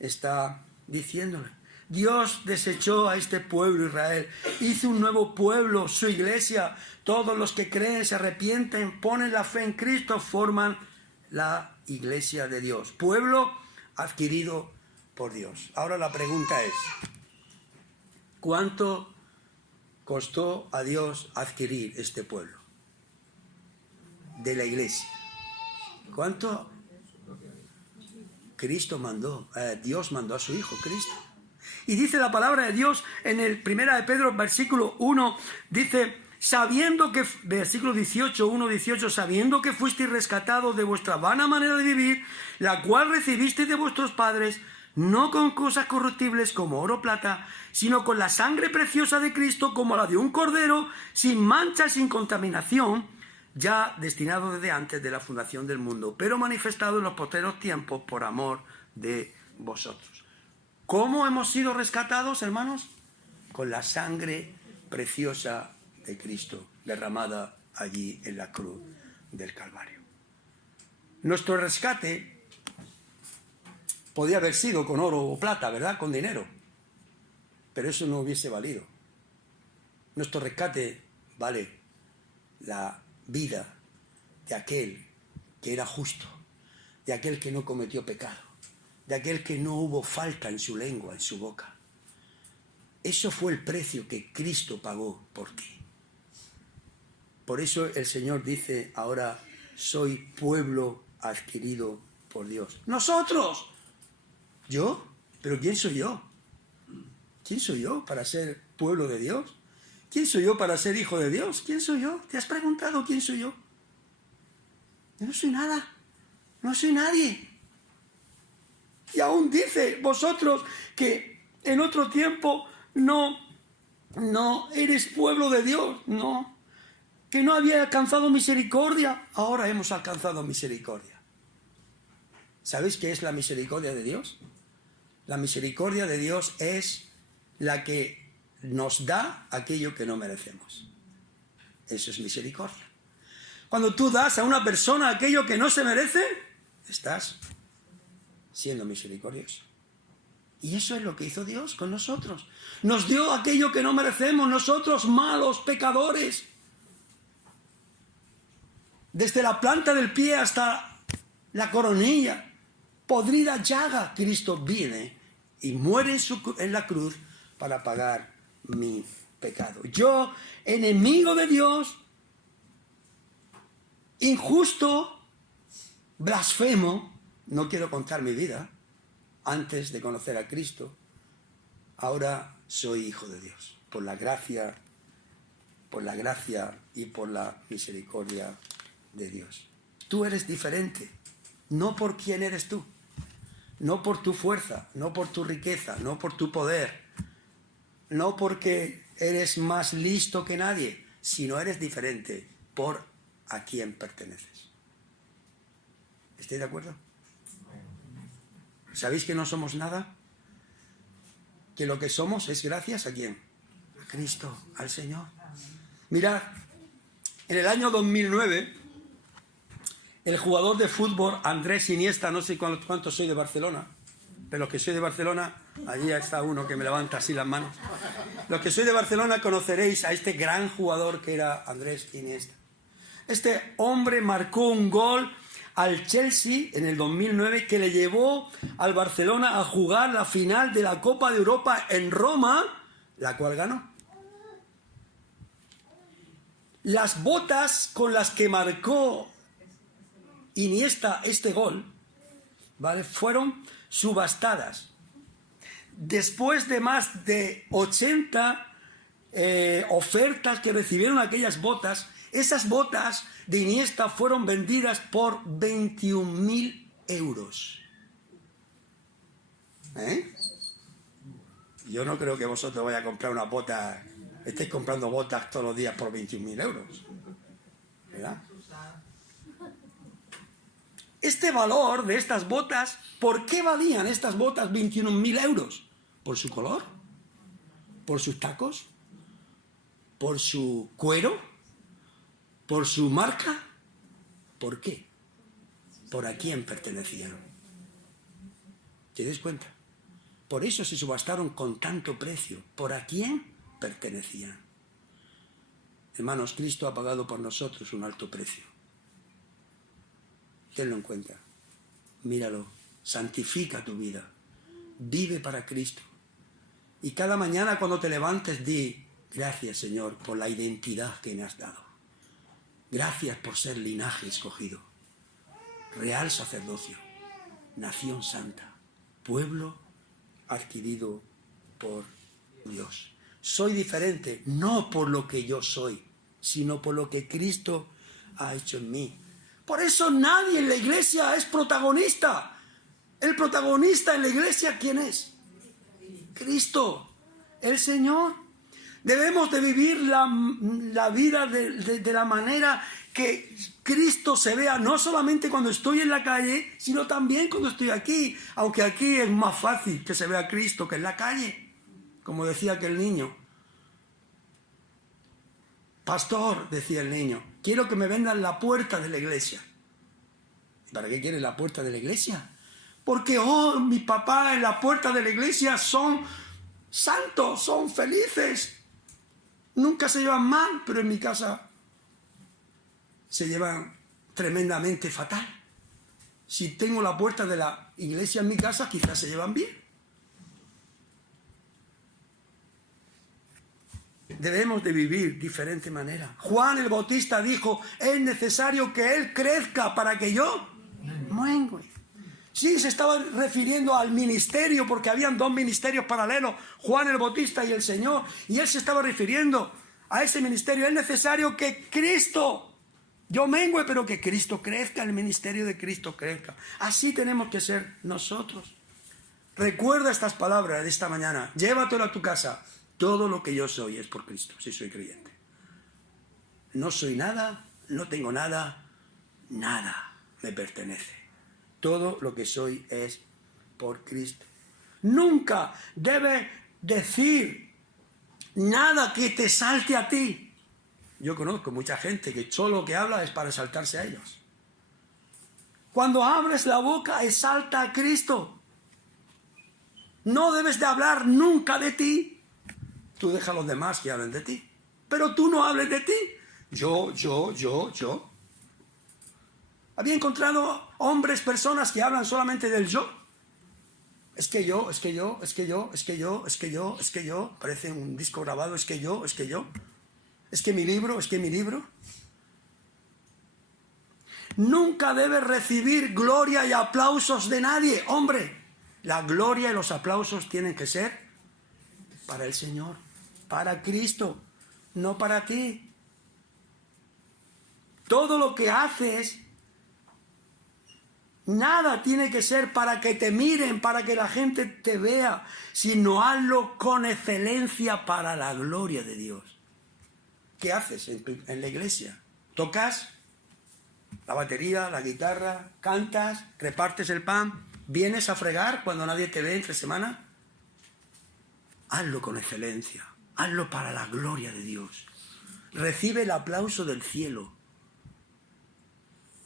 está diciéndole. Dios desechó a este pueblo Israel, hizo un nuevo pueblo, su iglesia. Todos los que creen, se arrepienten, ponen la fe en Cristo, forman la iglesia de Dios. Pueblo adquirido por Dios. Ahora la pregunta es, ¿cuánto costó a Dios adquirir este pueblo de la iglesia? ¿Cuánto? Cristo mandó, Dios mandó a su Hijo, Cristo. Y dice la palabra de Dios en el 1 de Pedro, versículo 1, dice, sabiendo que, versículo 18, 1:18, sabiendo que fuisteis rescatados de vuestra vana manera de vivir, la cual recibisteis de vuestros padres, no con cosas corruptibles como oro o plata, sino con la sangre preciosa de Cristo, como la de un cordero, sin mancha, sin contaminación, ya destinado desde antes de la fundación del mundo, pero manifestado en los postreros tiempos por amor de vosotros. ¿Cómo hemos sido rescatados, hermanos? Con la sangre preciosa de Cristo, derramada allí en la cruz del Calvario. Nuestro rescate podía haber sido con oro o plata, ¿verdad? Con dinero. Pero eso no hubiese valido. Nuestro rescate vale la vida de aquel que era justo, de aquel que no cometió pecado, de aquel que no hubo falta en su lengua, en su boca. Eso fue el precio que Cristo pagó por ti. Por eso el Señor dice ahora, soy pueblo adquirido por Dios. ¡Nosotros! ¿Yo? ¿Pero quién soy yo? ¿Quién soy yo para ser pueblo de Dios? ¿Quién soy yo para ser hijo de Dios? ¿Quién soy yo? ¿Te has preguntado quién soy yo? Yo no soy nada. No soy nadie. Y aún dice vosotros que en otro tiempo no eres pueblo de Dios. No. Que no había alcanzado misericordia. Ahora hemos alcanzado misericordia. ¿Sabéis qué es la misericordia de Dios? La misericordia de Dios es la que nos da aquello que no merecemos. Eso es misericordia. Cuando tú das a una persona aquello que no se merece, estás siendo misericordioso. Y eso es lo que hizo Dios con nosotros. Nos dio aquello que no merecemos, nosotros malos, pecadores. Desde la planta del pie hasta la coronilla, podrida llaga, Cristo viene y muere en la cruz para pagar mi pecado. Yo, enemigo de Dios, injusto, blasfemo, no quiero contar mi vida antes de conocer a Cristo, ahora soy hijo de Dios, por la gracia y por la misericordia de Dios. Tú eres diferente, no por quién eres tú, no por tu fuerza, no por tu riqueza, no por tu poder, no porque eres más listo que nadie, sino eres diferente por a quién perteneces. ¿Estáis de acuerdo? ¿Sabéis que no somos nada? Que lo que somos es gracias a quién? A Cristo, al Señor. Mirad, en el año 2009, el jugador de fútbol Andrés Iniesta, no sé cuántos soy de Barcelona, pero los que soy de Barcelona, allí está uno que me levanta así las manos. Los que soy de Barcelona conoceréis a este gran jugador que era Andrés Iniesta. Este hombre marcó un gol al Chelsea en el 2009 que le llevó al Barcelona a jugar la final de la Copa de Europa en Roma, la cual ganó. Las botas con las que marcó Iniesta este gol, ¿vale?, fueron subastadas. Después de más de 80 ofertas que recibieron aquellas botas, esas botas de Iniesta fueron vendidas por 21.000 euros. Yo no creo que vosotros vayáis a comprar una bota, estéis comprando botas todos los días por 21.000 euros. ¿Verdad? Este valor de estas botas, ¿por qué valían estas botas 21.000 euros? ¿Por su color? ¿Por sus tacos? ¿Por su cuero? ¿Por su marca? ¿Por qué? ¿Por a quién pertenecían? ¿Te das cuenta? Por eso se subastaron con tanto precio. ¿Por a quién pertenecían? Hermanos, Cristo ha pagado por nosotros un alto precio. Tenlo en cuenta. Míralo. Santifica tu vida. Vive para Cristo. Y cada mañana cuando te levantes, di: gracias, Señor, por la identidad que me has dado. Gracias por ser linaje escogido, real sacerdocio, nación santa, pueblo adquirido por Dios. Soy diferente, no por lo que yo soy, sino por lo que Cristo ha hecho en mí. Por eso nadie en la iglesia es protagonista. El protagonista en la iglesia, ¿quién es? Cristo, el Señor. Debemos de vivir la vida de la manera que Cristo se vea, no solamente cuando estoy en la calle, sino también cuando estoy aquí. Aunque aquí es más fácil que se vea Cristo que en la calle. Como decía aquel niño. Pastor, decía el niño, quiero que me vendan la puerta de la iglesia. ¿Para qué quiere la puerta de la iglesia? Porque, mi papá en la puerta de la iglesia son santos, son felices. Nunca se llevan mal, pero en mi casa se llevan tremendamente fatal. Si tengo la puerta de la iglesia en mi casa, quizás se llevan bien. Debemos de vivir de diferente manera. Juan el Bautista dijo: es necesario que él crezca para que yo mengue. Sí, se estaba refiriendo al ministerio, porque habían dos ministerios paralelos, Juan el Bautista y el Señor, y él se estaba refiriendo a ese ministerio. Es necesario que Cristo, yo mengue, pero que Cristo crezca, el ministerio de Cristo crezca. Así tenemos que ser nosotros. Recuerda estas palabras de esta mañana, llévatelo a tu casa. Todo lo que yo soy es por Cristo, si soy creyente. No soy nada, no tengo nada, nada me pertenece. Todo lo que soy es por Cristo. Nunca debe decir nada que te salte a ti. Yo conozco mucha gente que solo lo que habla es para saltarse a ellos. Cuando abres la boca, exalta a Cristo. No debes de hablar nunca de ti. Tú deja a los demás que hablen de ti. Pero tú no hables de ti. Yo. Había encontrado hombres, personas que hablan solamente del yo. Es que yo. Parece un disco grabado, es que yo. Es que mi libro. Nunca debes recibir gloria y aplausos de nadie. Hombre, la gloria y los aplausos tienen que ser para el Señor, para Cristo, no para ti. Todo lo que haces, nada tiene que ser para que te miren, para que la gente te vea, sino hazlo con excelencia para la gloria de Dios. ¿Qué haces en la iglesia? ¿Tocas la batería, la guitarra, cantas, repartes el pan, vienes a fregar cuando nadie te ve entre semana? Hazlo con excelencia, hazlo para la gloria de Dios. Recibe el aplauso del cielo.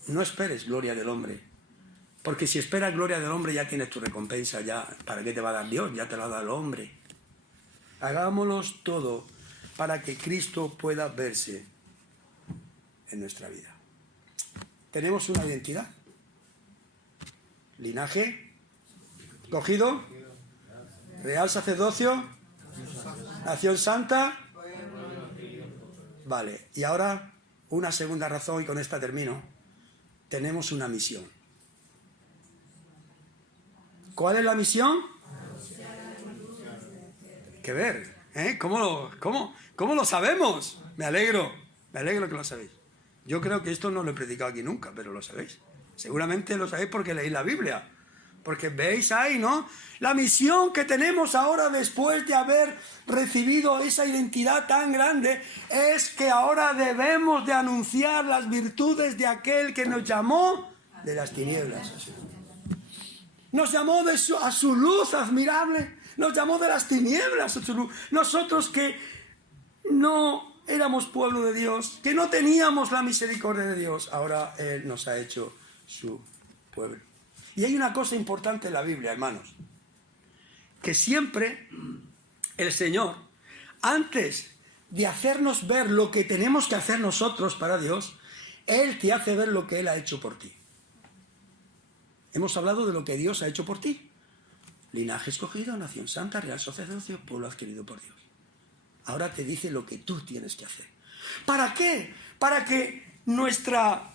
No esperes gloria del hombre, porque si esperas gloria del hombre ya tienes tu recompensa, ya. ¿Para qué te va a dar Dios? Ya te lo ha dado el hombre. Hagámoslos todo para que Cristo pueda verse en nuestra vida. Tenemos una identidad. Linaje, escogido, real sacerdocio, nación santa. Vale, y ahora una segunda razón, y con esta termino. Tenemos una misión. ¿Cuál es la misión? Hay que ver, ¿eh? ¿Cómo lo sabemos? Me alegro que lo sabéis. Yo creo que esto no lo he predicado aquí nunca, pero lo sabéis. Seguramente lo sabéis porque leéis la Biblia. Porque veis ahí, ¿no? La misión que tenemos ahora después de haber recibido esa identidad tan grande es que ahora debemos de anunciar las virtudes de aquel que nos llamó de las tinieblas a su luz. Nos llamó a su luz admirable. Nos llamó de las tinieblas a su luz. Nosotros que no éramos pueblo de Dios, que no teníamos la misericordia de Dios, ahora Él nos ha hecho su pueblo. Y hay una cosa importante en la Biblia, hermanos, que siempre el Señor, antes de hacernos ver lo que tenemos que hacer nosotros para Dios, Él te hace ver lo que Él ha hecho por ti. Hemos hablado de lo que Dios ha hecho por ti. Linaje escogido, nación santa, real sacerdocio, pueblo adquirido por Dios. Ahora te dice lo que tú tienes que hacer. ¿Para qué? Para que nuestra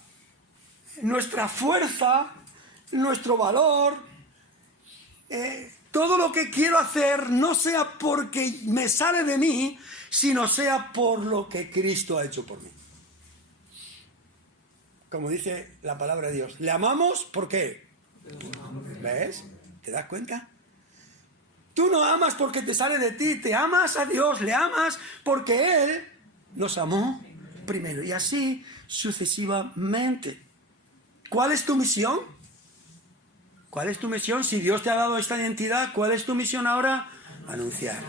fuerza, nuestro valor, todo lo que quiero hacer no sea porque me sale de mí, sino sea por lo que Cristo ha hecho por mí. Como dice la palabra de Dios, le amamos ¿por qué? ¿Ves? ¿Te das cuenta? Tú no amas porque te sale de ti, te amas a Dios, le amas porque Él nos amó primero y así sucesivamente. ¿Cuál es tu misión? ¿Cuál es tu misión? Si Dios te ha dado esta identidad, ¿cuál es tu misión ahora? Anunciar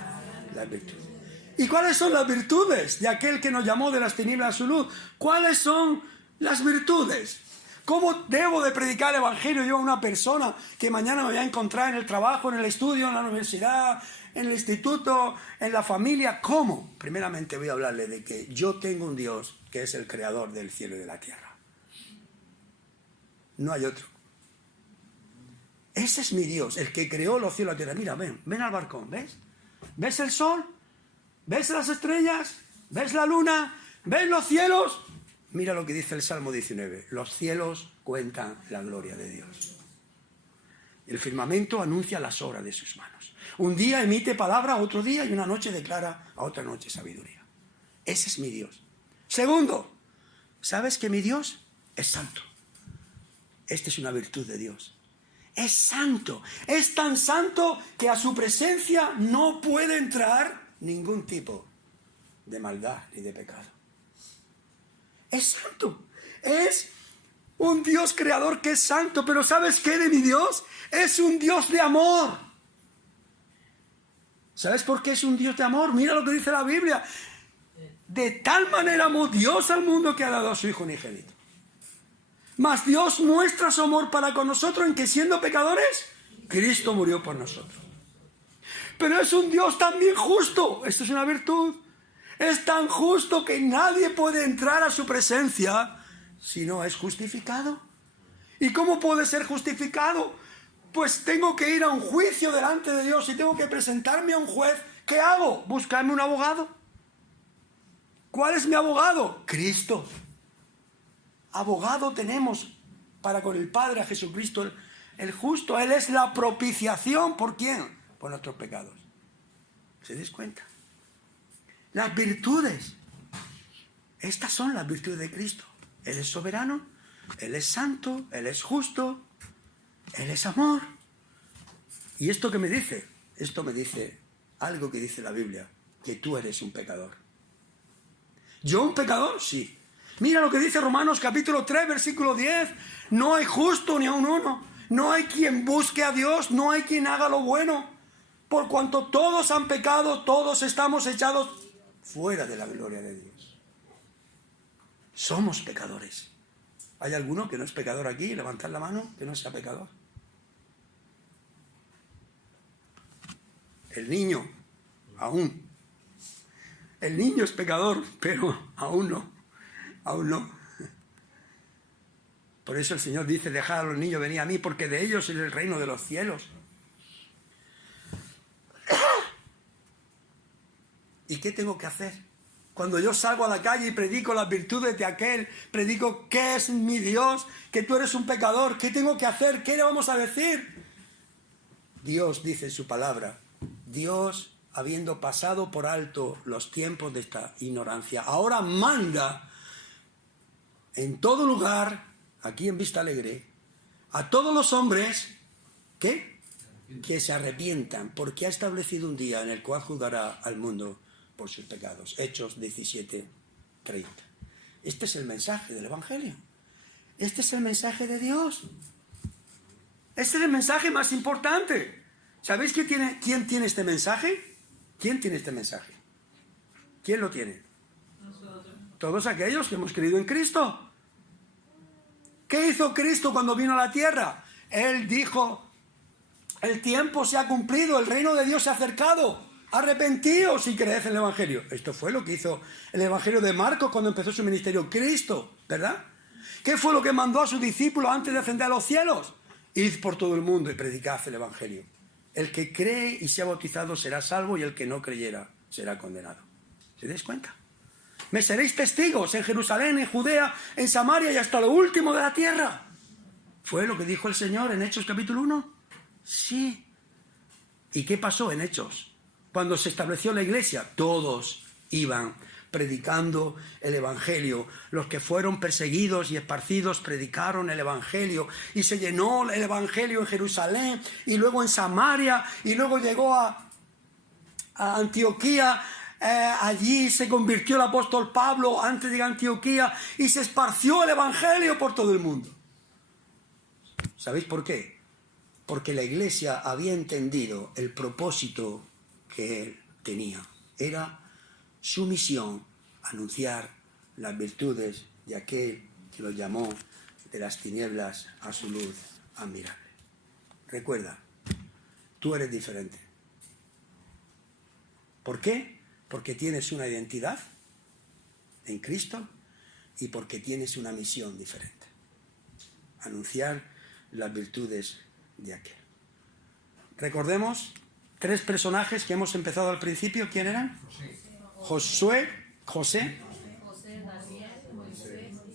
las virtudes. ¿Y cuáles son las virtudes de aquel que nos llamó de las tinieblas a su luz? ¿Cuáles son las virtudes? ¿Cómo debo de predicar el evangelio yo a una persona que mañana me voy a encontrar en el trabajo, en el estudio, en la universidad, en el instituto, en la familia? ¿Cómo? Primeramente voy a hablarle de que yo tengo un Dios que es el creador del cielo y de la tierra. No hay otro. Ese es mi Dios, el que creó los cielos y la tierra. Mira, ven al balcón, ¿ves? ¿Ves el sol? ¿Ves las estrellas? ¿Ves la luna? ¿Ves los cielos? Mira lo que dice el Salmo 19. Los cielos cuentan la gloria de Dios. El firmamento anuncia las obras de sus manos. Un día emite palabra a otro día y una noche declara a otra noche sabiduría. Ese es mi Dios. Segundo, ¿sabes que mi Dios es santo? Esta es una virtud de Dios. Es santo. Es tan santo que a su presencia no puede entrar ningún tipo de maldad ni de pecado. Es santo. Es un Dios creador que es santo. Pero ¿sabes qué de mi Dios? Es un Dios de amor. ¿Sabes por qué es un Dios de amor? Mira lo que dice la Biblia. De tal manera amó Dios al mundo que ha dado a su Hijo unigénito. Mas Dios muestra su amor para con nosotros en que siendo pecadores, Cristo murió por nosotros. Pero es un Dios también justo. Esto es una virtud. Es tan justo que nadie puede entrar a su presencia si no es justificado. ¿Y cómo puede ser justificado? Pues tengo que ir a un juicio delante de Dios y tengo que presentarme a un juez. ¿Qué hago? Buscarme un abogado. ¿Cuál es mi abogado? Cristo. Abogado tenemos para con el Padre, a Jesucristo el justo. Él es la propiciación. ¿Por quién? Por nuestros pecados. ¿Se dais cuenta? Las virtudes. Estas son las virtudes de Cristo. Él es soberano, Él es santo, Él es justo, Él es amor. ¿Y esto qué me dice? Esto me dice algo que dice la Biblia, que tú eres un pecador. ¿Yo un pecador? Sí. Mira lo que dice Romanos capítulo 3, versículo 10. No hay justo ni a un uno. No hay quien busque a Dios, no hay quien haga lo bueno. Por cuanto todos han pecado, todos estamos echados fuera de la gloria de Dios. Somos pecadores. ¿Hay alguno que no es pecador aquí? Levantad la mano, que no sea pecador. El niño, aún. El niño es pecador, pero aún no. Aún no. Por eso el Señor dice, dejad a los niños venir a mí, porque de ellos es el reino de los cielos. ¿Y qué tengo que hacer? Cuando yo salgo a la calle y predico las virtudes de aquel, predico qué es mi Dios, que tú eres un pecador, ¿qué tengo que hacer? ¿Qué le vamos a decir? Dios dice en su palabra, Dios, habiendo pasado por alto los tiempos de esta ignorancia, ahora manda en todo lugar, aquí en Vista Alegre, a todos los hombres, ¿qué? Que se arrepientan, porque ha establecido un día en el cual juzgará al mundo por sus pecados. Hechos 17:30. Este es el mensaje del Evangelio. Este es el mensaje de Dios. Este es el mensaje más importante. ¿Sabéis quién tiene este mensaje? ¿Quién tiene este mensaje? ¿Quién lo tiene? Nosotros. Todos aquellos que hemos creído en Cristo. ¿Qué hizo Cristo cuando vino a la tierra? Él dijo, el tiempo se ha cumplido, el reino de Dios se ha acercado. Arrepentíos y creed en el Evangelio. Esto fue lo que hizo el Evangelio de Marcos cuando empezó su ministerio. Cristo, ¿verdad? ¿Qué fue lo que mandó a sus discípulos antes de ascender a los cielos? Id por todo el mundo y predicad el Evangelio. El que cree y sea bautizado será salvo y el que no creyera será condenado. ¿Se dais cuenta? Me seréis testigos en Jerusalén, en Judea, en Samaria y hasta lo último de la tierra. ¿Fue lo que dijo el Señor en Hechos capítulo 1? Sí. ¿Y qué pasó en Hechos? Cuando se estableció la iglesia, todos iban predicando el Evangelio. Los que fueron perseguidos y esparcidos predicaron el Evangelio. Y se llenó el Evangelio en Jerusalén, y luego en Samaria, y luego llegó a Antioquía. Allí se convirtió el apóstol Pablo antes de llegar a Antioquía, y se esparció el Evangelio por todo el mundo. ¿Sabéis por qué? Porque la iglesia había entendido el propósito que él tenía. Era su misión anunciar las virtudes de aquel que los llamó de las tinieblas a su luz admirable. Recuerda, tú eres diferente. ¿Por qué? Porque tienes una identidad en Cristo y porque tienes una misión diferente. Anunciar las virtudes de aquel. Recordemos 3 personajes que hemos empezado al principio. ¿Quién eran? José,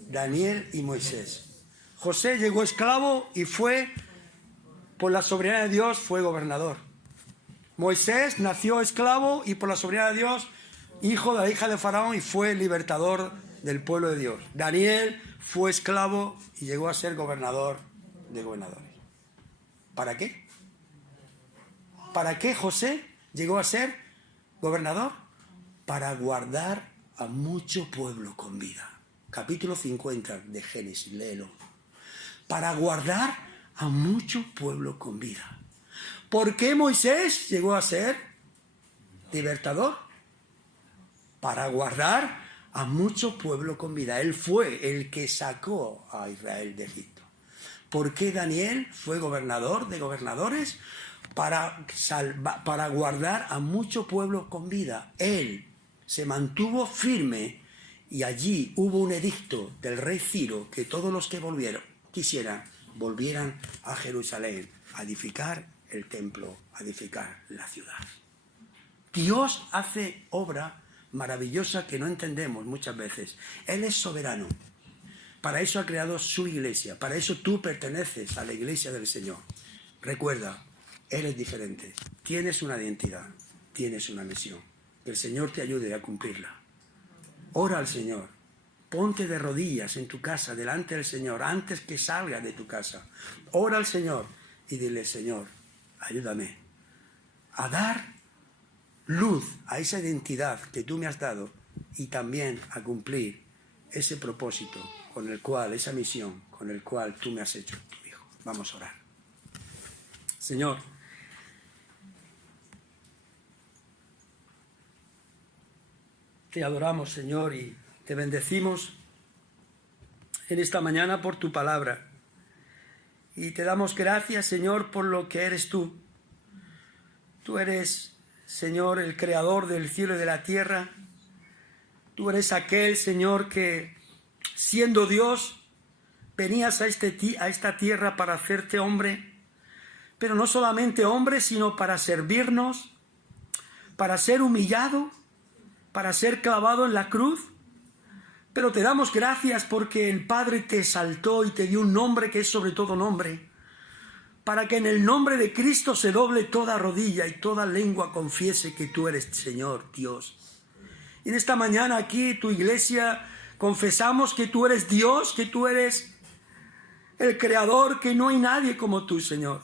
Daniel y Moisés. José llegó esclavo y fue, por la soberanía de Dios, fue gobernador. Moisés nació esclavo y por la soberanía de Dios, hijo de la hija de Faraón, y fue libertador del pueblo de Dios. Daniel fue esclavo y llegó a ser gobernador de gobernadores. ¿Para qué? ¿Para qué José llegó a ser gobernador? Para guardar a mucho pueblo con vida. Capítulo 50 de Génesis, léelo. Para guardar a mucho pueblo con vida. ¿Por qué Moisés llegó a ser libertador? Para guardar a mucho pueblo con vida. Él fue el que sacó a Israel de Egipto. ¿Por qué Daniel fue gobernador de gobernadores? Para guardar a mucho pueblo con vida. Él se mantuvo firme y allí hubo un edicto del rey Ciro que todos los que volvieran a Jerusalén a edificar el templo, a edificar la ciudad. Dios hace obra maravillosa que no entendemos muchas veces. Él es soberano. Para eso ha creado su iglesia. Para eso tú perteneces a la iglesia del Señor. Recuerda, eres diferente. Tienes una identidad. Tienes una misión. Que el Señor te ayude a cumplirla. Ora al Señor. Ponte de rodillas en tu casa delante del Señor antes que salgas de tu casa. Ora al Señor y dile: Señor, ayúdame a dar luz a esa identidad que tú me has dado y también a cumplir ese propósito con el cual, esa misión con el cual tú me has hecho tu hijo. Vamos a orar. Señor, te adoramos, Señor, y te bendecimos en esta mañana por tu palabra. Y te damos gracias, Señor, por lo que eres tú. Tú eres, Señor, el creador del cielo y de la tierra. Tú eres aquel, Señor, que siendo Dios, venías a esta tierra para hacerte hombre, pero no solamente hombre, sino para servirnos, para ser humillado, para ser clavado en la cruz. Pero te damos gracias porque el Padre te exaltó y te dio un nombre que es sobre todo nombre, para que en el nombre de Cristo se doble toda rodilla y toda lengua confiese que tú eres Señor, Dios. Y en esta mañana aquí, tu iglesia, confesamos que tú eres Dios, que tú eres el Creador, que no hay nadie como tú, Señor.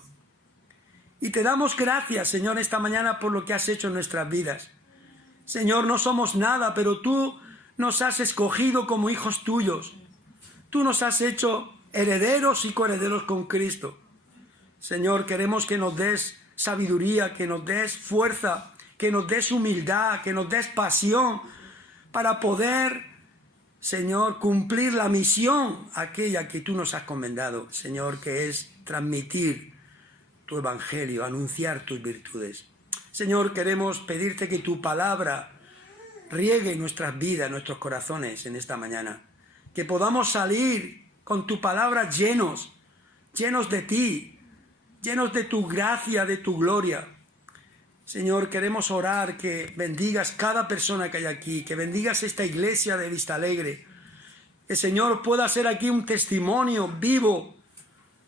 Y te damos gracias, Señor, esta mañana por lo que has hecho en nuestras vidas. Señor, no somos nada, pero tú nos has escogido como hijos tuyos. Tú nos has hecho herederos y coherederos con Cristo. Señor, queremos que nos des sabiduría, que nos des fuerza, que nos des humildad, que nos des pasión para poder, Señor, cumplir la misión aquella que tú nos has encomendado, Señor, que es transmitir tu evangelio, anunciar tus virtudes. Señor, queremos pedirte que tu palabra riegue nuestras vidas, nuestros corazones en esta mañana. Que podamos salir con tu palabra llenos de ti, llenos de tu gracia, de tu gloria. Señor, queremos orar que bendigas cada persona que hay aquí, que bendigas esta iglesia de Vista Alegre. Que, Señor, pueda ser aquí un testimonio vivo,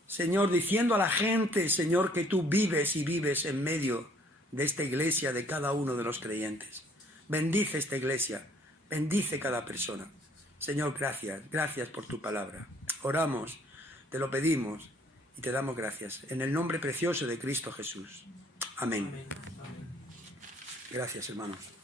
Señor, diciendo a la gente, Señor, que tú vives y vives en medio de esta iglesia, de cada uno de los creyentes. Bendice esta iglesia, bendice cada persona. Señor, gracias por tu palabra. Oramos, te lo pedimos y te damos gracias. En el nombre precioso de Cristo Jesús. Amén. Gracias, hermanos.